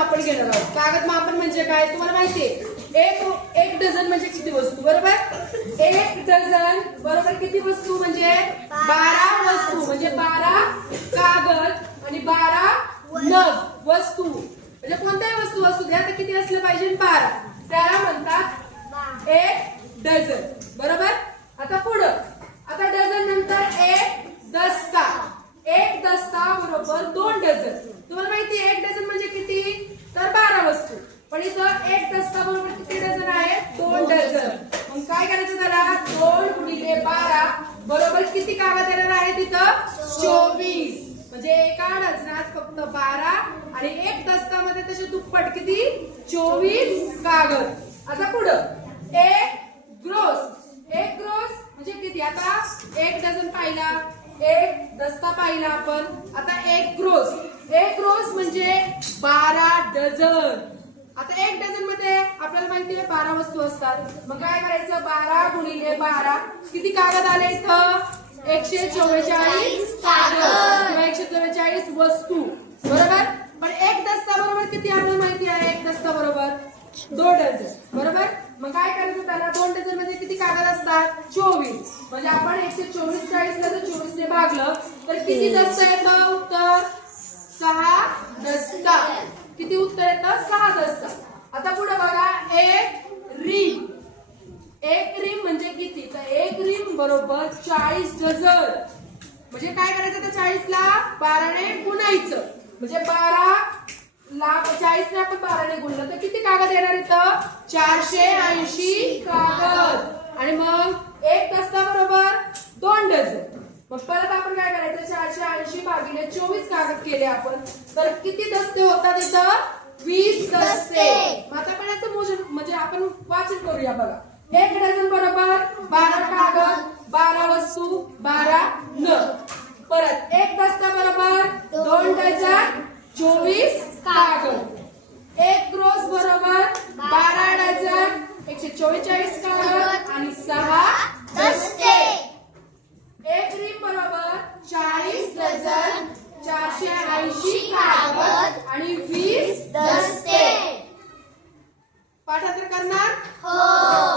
मापन घेणार आहोत. कागद मापन म्हणजे काय तुम्हाला माहितीये. एक डझन म्हणजे किती वस्तू बरोबर. एक डझन बरोबर किती वस्तू म्हणजे 12 वस्तू म्हणजे 12 कागद आणि 12 नग वस्तू म्हणजे कोणत्याही वस्तू असू द्या तर किती असलं पाहिजे 12. त्याला म्हणतात एक डझन बरोबर. आता पुढं आता डझन नंतर एक दस्ता. एक दस्ता बरोबर 2 डझन. तुम्हाला माहिती आहे 1 डझन म्हणजे किती तर 12 वस्तू. पण इथं एक दस्ता बरोबर किती डझन आहे 2 डझन. मग काय करायचं त्याला 2 गुणिले 12 बरोबर किती कागद येणार आहे तिथं 24. म्हणजे एका डझनात फक्त 12 आणि एक दस्तामध्ये त्याचे दुप्पट किती 24 कागद. आता पुढं एक ग्रोस. एक ग्रोस म्हणजे किती. आता एक डझन पाहिला एक दस्ता पाहिला आपण. आता एक ग्रोस. एक ग्रोस म्हणजे 12 डझन. आता एक डझन मध्ये आपल्याला माहिती आहे 12 वस्तू असतात. मग काय करायचं 12 गुणिले 12 किती कागद आले इथं 144 कागद किंवा 144 वस्तू बरोबर. पण एक दस्ता बरोबर किती आपल्याला माहिती आहे. एक दस्ता बरोबर 2 डझन बरोबर. मग काय करायचं त्याला 2 डझन मध्ये किती कागद असतात 24. म्हणजे आपण 144 40 ला जर 24 ने भागलं तर किती दस्ता येतं उत्तर 6 दस्ता. किती उत्तर येतं 6 दस्ता. आता पुढे बघा एक रिम. एक रिम म्हणजे किती तर एक रिम बरोबर 40 डझन. म्हणजे काय करायचं तर 40 ला 12 ने गुणायचं. म्हणजे 12 ला 40 ने आपण 12 ने गुणलं तर किती कागद येणार इथं 480 कागद. आणि मग एक दस्ता बरोबर 2 डझन. मग परत आपण काय करायचं 480 भागिले 24 कागद केले आपण तर किती दस्ते होतात इथं 20 दस्ते. मग आता आपण याचं मोजून म्हणजे आपण वाचन करूया बघा. एक डझन बरोबर 12 कागद 12 वस्तू 12 नग. परत एक दस्ता बरोबर 2 डझन 24 कागद. एक ग्रोस बरोबर 12 डझन 144 कागद आणि 6 दस्ते. एक रिम बरोबर 40 डझन 480 कागद आणि 20 दस्ते. पाठांतर करणार हो.